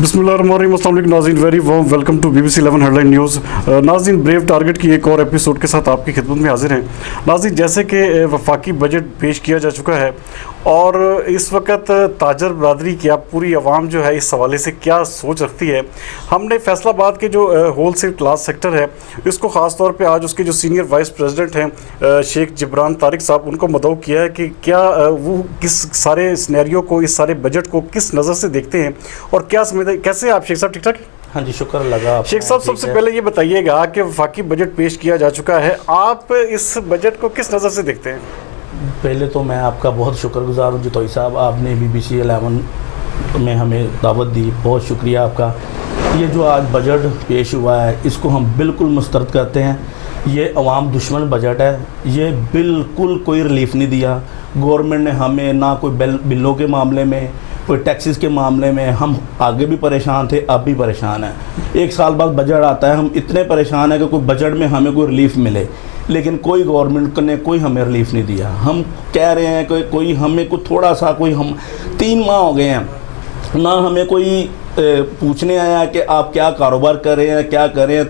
बिस्मिल्लाहिर्रहमानिर्रहीम, अस्सलाम वालेकुम नाज़रीन, very warm welcome to BBC 11 headline news. नाज़रीन, ब्रेव टारगेट की एक और एपिसोड के साथ आपकी खिदमत में हाजिर हैं। नाज़रीन, जैसे कि वफाकी बजट पेश किया जा चुका है और इस वक्त ताजर बरादरी क्या पूरी आवाम जो है इस हवाले से क्या सोच रखती है, हमने फैसलाबाद के जो होल सेल क्लास सेक्टर है इसको ख़ास तौर पे आज उसके जो सीनियर वाइस प्रेसिडेंट हैं शेख जिब्रान तारिक साहब, उनको मदऊ किया है कि क्या वो किस सारे सिनेरियो को, इस सारे बजट को किस नज़र से देखते हैं और क्या समझते हैं। कैसे आप शेख साहब? ठीक ठाक? हाँ जी, शुक्र लगा शेख साहब, सबसे पहले ये बताइएगा कि वफाकी बजट पेश किया जा चुका है, आप इस बजट को किस नज़र से देखते हैं? पहले तो मैं आपका बहुत शुक्रगुजार हूँ जितोई साहब, आपने BBC 11 में हमें दावत दी, बहुत शुक्रिया आपका। ये जो आज बजट पेश हुआ है इसको हम बिल्कुल मुस्तरद करते हैं। ये अवाम दुश्मन बजट है, ये बिल्कुल कोई रिलीफ नहीं दिया गवर्नमेंट ने हमें, ना कोई बिलों के मामले में, कोई टैक्सेस के मामले में। हम आगे भी परेशान थे, अब भी परेशान हैं। एक साल बाद बजट आता है, हम इतने परेशान हैं कि कोई बजट में हमें कोई रिलीफ मिले, लेकिन कोई गवर्नमेंट ने कोई हमें रिलीफ नहीं दिया। हम कह रहे हैं कि कोई हमें को थोड़ा सा, कोई हम 3 माह हो गए हैं ना, हमें कोई पूछने आया कि आप क्या कारोबार कर रहे हैं, क्या कर रहे हैं।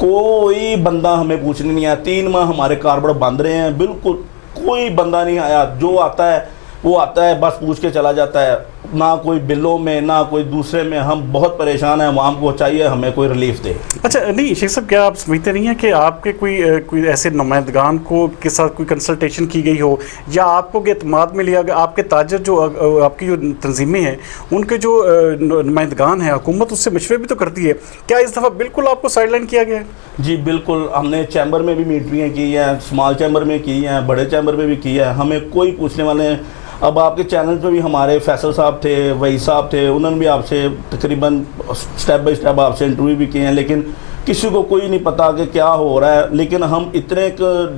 कोई बंदा हमें पूछने नहीं आया। 3 माह हमारे कारोबार बंद रहे हैं, बिल्कुल कोई बंदा नहीं आया। जो आता है वो आता है, बस पूछ के चला जाता है, ना कोई बिलों में ना कोई दूसरे में। हम बहुत परेशान हैं, आवाम को चाहिए हमें कोई रिलीफ दे। अच्छा, नहीं शेख साहब, क्या आप समझते नहीं हैं कि आपके कोई ऐसे नुमाइंदगान को के साथ कोई कंसल्टेशन की गई हो या आपको एतमाद में लिया गया? आपके ताजर जो आपकी जो तंजीमें हैं उनके जो नुमाइंदगान हैं, हुकूमत उससे मशवरे भी तो करती है, क्या इस दफ़ा बिल्कुल आपको साइडलाइन किया गया है? जी बिल्कुल, हमने चैम्बर में भी मीटिंगें की हैं, स्मॉल चैम्बर में की हैं, बड़े चैम्बर में भी की है, हमें कोई पूछने वाले हैं। अब आपके चैनल पे भी हमारे फैसल साहब थे, वही साहब थे, उन्होंने भी आपसे तकरीबन स्टेप बाय स्टेप आपसे इंटरव्यू भी किए हैं, लेकिन किसी को कोई नहीं पता कि क्या हो रहा है। लेकिन हम इतने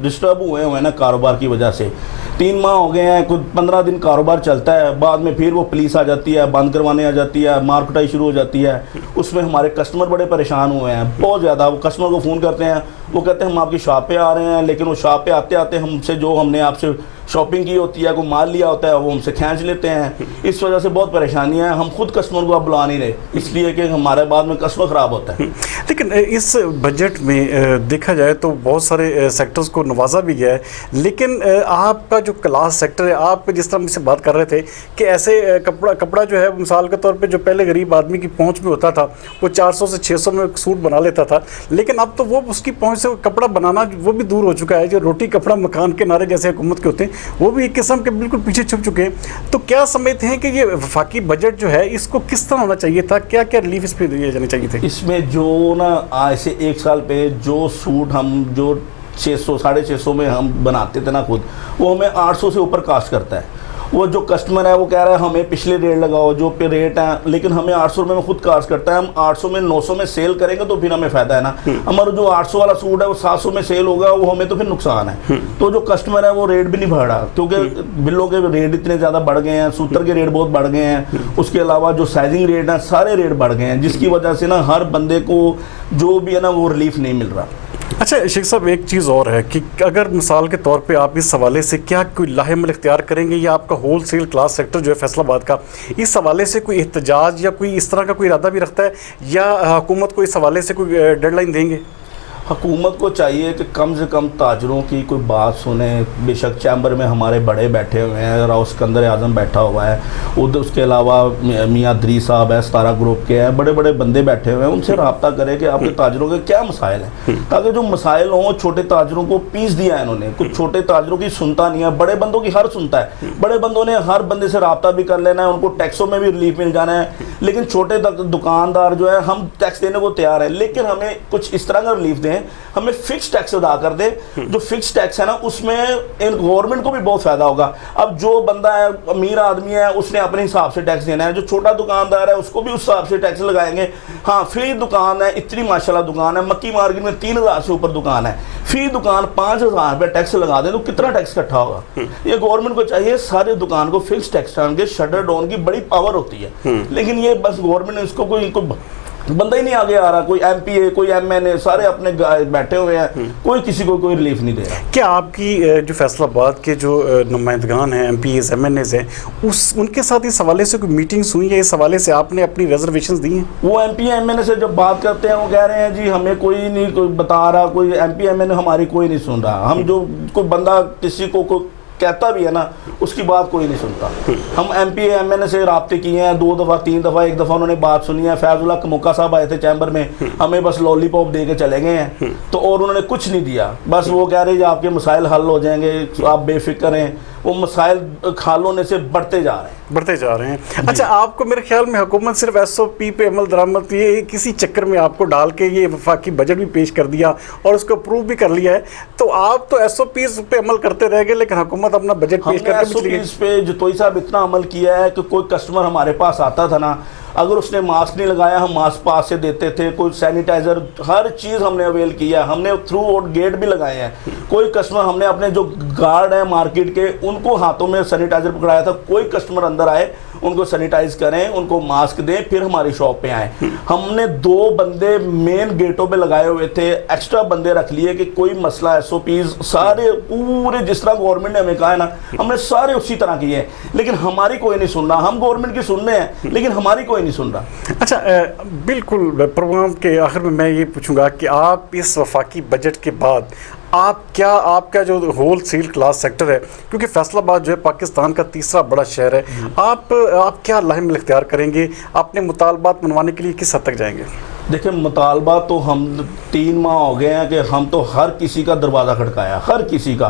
डिस्टर्ब हुए हैं ना कारोबार की वजह से। 3 माह हो गए हैं, कुछ 15 दिन कारोबार चलता है, बाद में फिर वो पुलिस आ जाती है, बंद करवाने आ जाती है, मार कुटाई शुरू हो जाती है। उसमें हमारे कस्टमर बड़े परेशान हुए हैं, बहुत ज़्यादा। वो कस्टमर को फ़ोन करते हैं, वो कहते हैं हम आपकी शॉप पे आ रहे हैं, लेकिन वो शॉप पे आते आते हमसे जो हमने आपसे शॉपिंग की होती है, कोई माल लिया होता है, वो हमसे खींच लेते हैं। इस वजह से बहुत परेशानियाँ हैं। हम खुद कस्टमर को अब बुला नहीं रहे, इसलिए कि हमारे बाद में कस्टमर ख़राब होता है। लेकिन इस बजट में देखा जाए तो बहुत सारे सेक्टर्स को नवाजा भी गया है, लेकिन आपका जो क्लास सेक्टर है, आप जिस तरह मुझसे बात कर रहे थे कि ऐसे कपड़ा जो है, मिसाल के तौर पे जो पहले गरीब आदमी की पहुंच में होता था वो 400 से 600 में सूट बना लेता था, लेकिन अब तो वो उसकी पहुंच से कपड़ा बनाना वो भी दूर हो चुका है। जो रोटी कपड़ा मकान के नारे जैसे हुकूमत के होते हैं वो भी एक किस्म के बिल्कुल पीछे छुप चुके हैं। तो क्या समझते हैं कि ये वफाकी बजट जो है इसको किस तरह होना चाहिए था? क्या क्या रिलीफ इस पर दिए जाने चाहिए थे? इसमें जो ना आज से 1 साल पे जो सूट हम जो 600 650 में हम बनाते थे ना खुद, वो हमें 800 से ऊपर कास्ट करता है। वो जो कस्टमर है वो कह रहा है हमें पिछले रेट लगाओ जो पे रेट है, लेकिन हमें 800 रुपये में खुद कास्ट करता है। हम 800 में 900 में सेल करेंगे तो फिर हमें फ़ायदा है ना। हमारा जो 800 वाला सूट है वो 700 में सेल होगा, वो हमें तो फिर नुकसान है। तो जो कस्टमर है वो रेट भी नहीं बढ़ रहा, क्योंकि बिलों के रेट इतने ज़्यादा बढ़ गए हैं, सूत्र के रेट बहुत बढ़ गए हैं, उसके अलावा जो साइजिंग रेट है सारे रेट बढ़ गए हैं, जिसकी वजह से ना हर बंदे को जो भी है ना वो रिलीफ नहीं मिल रहा। अच्छा शेख साहब, एक चीज़ और है कि अगर मिसाल के तौर पे आप इस हवाले से क्या कोई लाहेमल इख्तियार करेंगे या आपका होल सेल क्लास सेक्टर जो है फैसलाबाद का इस हवाले से कोई एहतजाज या कोई इस तरह का कोई इरादा भी रखता है, या हुकूमत को इस हवाले से कोई डेडलाइन देंगे? हुकूमत को चाहिए कि कम से कम ताजरों की कोई बात सुने। बेशक चैम्बर में हमारे बड़े बैठे हुए हैं, राव सिकंदर आज़म बैठा हुआ है, उधर उसके अलावा मियाँ दरी साहब है, सतारा ग्रुप के हैं, बड़े बड़े बंदे बैठे हुए हैं। उनसे रब्ता करें कि आपके ताजरों के क्या मसाइल हैं, ताकि जो मसाइल हों। छोटे ताजरों को पीस दिया है इन्होंने, कुछ छोटे ताजरों की सुनता नहीं है, बड़े बंदों की हर सुनता है। बड़े बंदों ने हर बंदे से रब्ता भी कर लेना है, उनको टैक्सों में भी रिलीफ मिल जाना है, लेकिन छोटे दुकानदार जो है हम टैक्स देने को तैयार है, लेकिन हमें कुछ इस तरह का रिलीफ दें, हमें फिक्स टैक्स अदा कर दे। जो फिक्स टैक्स है ना उसमें इन गवर्नमेंट को भी बहुत फायदा होगा। अब जो बंदा है अमीर आदमी है उसने अपने हिसाब से टैक्स देना है, जो छोटा दुकानदार है उसको भी उस हिसाब से टैक्स लगाएंगे। हाँ, फी दुकान है, इतनी माशाल्लाह दुकान है, मक्की मार्केट में 3000 से ऊपर दुकान है, फी दुकान 5000 रुपये टैक्स लगा दे तो कितना टैक्स इकट्ठा होगा? ये गवर्नमेंट को चाहिए सारे दुकान को फिक्स टैक्स डाल के शटर डाउन की बड़ी पावर होती है, लेकिन ये बस गवर्नमेंट ने इसको कोई बंदा ही नहीं आगे आ रहा, कोई MPA कोई MNA सारे अपने बैठे हुए हैं, कोई किसी को कोई रिलीफ नहीं दे रहा। क्या आपकी जो फैसलाबाद के जो नुमाइंदगान हैं, MPAs MNAs हैं, उनके साथ इस हवाले से कोई मीटिंग्स हुई है, इस हवाले से आपने अपनी रिजर्वेशंस दी हैं? वो MPA MNA से जब बात करते हैं वो कह रहे हैं जी हमें कोई नहीं कोई बता रहा, कोई MPA MNA हमारी कोई नहीं सुन रहा। हम जो कोई बंदा किसी को कहता भी है ना, उसकी बात कोई नहीं सुनता। हम MPA MNA से राब्ते किए हैं 2 दफ़ा 3 दफ़ा, एक दफ़ा उन्होंने बात सुनी है, फैजुल्ला कमुक्का साहब आए थे चैम्बर में, हमें बस लॉलीपॉप दे के चले गए हैं, तो और उन्होंने कुछ नहीं दिया। बस वो कह रहे हैं आपके मसाइल हल हो जाएंगे, आप बेफिक्र हैं। वो मसाइल हल होने से बढ़ते जा रहे हैं। अच्छा, आपको मेरे ख्याल में हुकूमत सिर्फ SOP पे अमल दरामद ये किसी चक्कर में आपको डाल के ये वफाकी बजट भी पेश कर दिया और उसको अप्रूव भी कर लिया है, तो आप तो SOPs पे अमल करते रह गए, लेकिन हुकूमत अपना बजट पेश करके SOPs पे जतोई साहब इतना अमल किया है कि कोई कस्टमर हमारे पास आता था ना, अगर उसने मास्क नहीं लगाया हम मास्क पास से देते थे, कोई सैनिटाइजर, हर चीज़ हमने अवेल किया, हमने थ्रू आउट गेट भी लगाए हैं। कोई कस्टमर हमने अपने जो गार्ड हैं मार्केट के उनको हाथों में सैनिटाइजर पकड़ाया था, कोई कस्टमर अंदर आए उनको सैनिटाइज करें, उनको मास्क दें, फिर हमारी शॉप पे आए। हमने 2 बंदे मेन गेटों पे लगाए हुए थे, एक्स्ट्रा बंदे रख लिए कि कोई मसला SOPs सारे पूरे जिस तरह गवर्नमेंट ने हमें कहा है ना, हमने सारे उसी तरह किए हैं, लेकिन हमारी कोई नहीं सुन रहा। हम गवर्नमेंट की सुन रहे हैं लेकिन हमारी कोई नहीं सुन रहा। अच्छा, बिल्कुल प्रोग्राम के आखिर में मैं ये पूछूंगा कि आप इस वफाकी बजट के बाद आपका जो होल सेल क्लास सेक्टर है, क्योंकि फैसलाबाद जो है पाकिस्तान का तीसरा बड़ा शहर है, आप क्या लाहिम इख्तियार करेंगे? अपने मुतालबात मनवाने के लिए किस हद तक जाएंगे? देखिए, मुतालबा तो हम 3 माह हो गए हैं कि हम तो हर किसी का दरवाज़ा खटकाया, हर किसी का।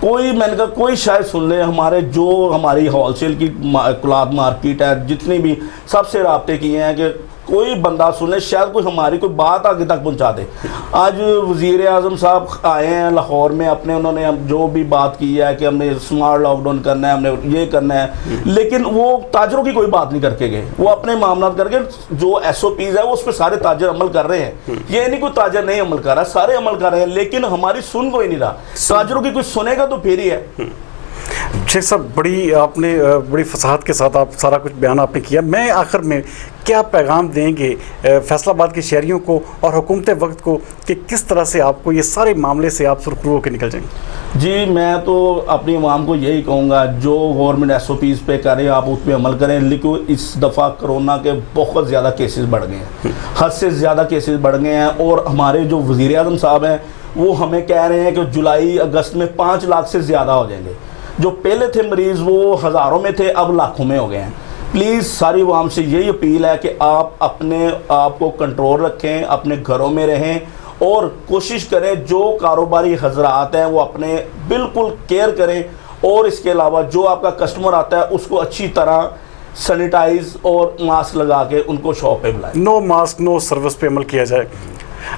कोई मैंने कहा कोई शायद सुन ले, हमारी होलसेल की क्लॉथ मार्केट है, जितनी भी सबसे राब्ते किए हैं कि कोई बंदा सुन ले, शायद कोई हमारी कोई बात आगे तक पहुंचा दे। आज वज़ीर आज़म साहब आए हैं लाहौर में, उन्होंने जो भी बात की है कि हमने स्मार्ट लॉकडाउन करना है, हमने ये करना है, लेकिन वो ताजरों की कोई बात नहीं करके गए। वो अपने मामला करके जो SOPs है वो उस पर सारे ताजर अमल कर रहे हैं। ये नहीं कोई ताजर नहीं अमल कर रहा, सारे अमल कर रहे हैं, लेकिन हमारी सुन कोई नहीं रहा। ताजरों की कुछ सुनेगा तो फिर ही है। शेख साहब, बड़ी फसाहत के साथ आप सारा कुछ बयान आपने किया। मैं आखिर में क्या पैगाम देंगे फैसलाबाद के शहरियों को और हुकूमत वक्त को कि किस तरह से आपको ये सारे मामले से आप सुरखरू होकर निकल जाएंगे? जी, मैं तो अपनी आवाम को यही कहूँगा, जो गवर्नमेंट SOPs पे करे आप उस पर अमल करें, लेकिन इस दफ़ा कोरोना के बहुत ज़्यादा केसेस बढ़ गए हैं, हद से ज़्यादा केसेस बढ़ गए हैं। और हमारे जो वज़ीर आज़म साहब हैं वो हमें कह रहे हैं कि जुलाई अगस्त में 5 लाख से ज़्यादा हो जाएंगे। जो पहले थे मरीज़ वो हज़ारों में थे, अब लाखों में हो गए हैं। प्लीज़ सारी आवाम से यही अपील है कि आप अपने आप को कंट्रोल रखें, अपने घरों में रहें और कोशिश करें जो कारोबारी हजरात हैं वो अपने बिल्कुल केयर करें। और इसके अलावा जो आपका कस्टमर आता है उसको अच्छी तरह सैनिटाइज और मास्क लगा के उनको शॉप पे बुलाएं। नो मास्क नो सर्विस पे अमल किया जाए।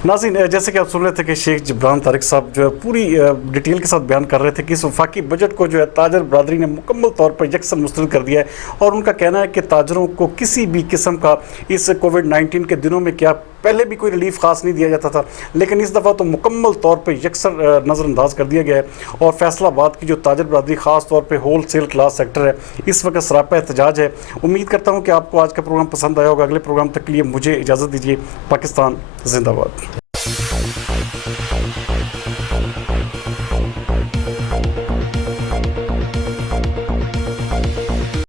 नाज़रीन, जैसे कि आप सुन रहे थे कि शेख जिब्रान तारिक साहब जो है पूरी डिटेल के साथ बयान कर रहे थे कि इस वफाकी बजट को जो है ताजर बरादरी ने मुकम्मल तौर पर यकसन मुस्तरद कर दिया है। और उनका कहना है कि ताजरों को किसी भी किस्म का इस कोविड-19 के दिनों में क्या पहले भी कोई रिलीफ खास नहीं दिया जाता था, लेकिन इस दफ़ा तो मुकम्मल तौर पर यकसर नज़रअंदाज कर दिया गया है। और फैसलाबाद की जो ताजर बरादरी ख़ास तौर पर होल सेल क्लास सेक्टर है, इस वक्त सरापा एहतजाज है। उम्मीद करता हूँ कि आपको आज का प्रोग्राम पसंद आया होगा। अगले प्रोग्राम तक के लिए मुझे इजाज़त दीजिए। पाकिस्तान जिंदाबाद।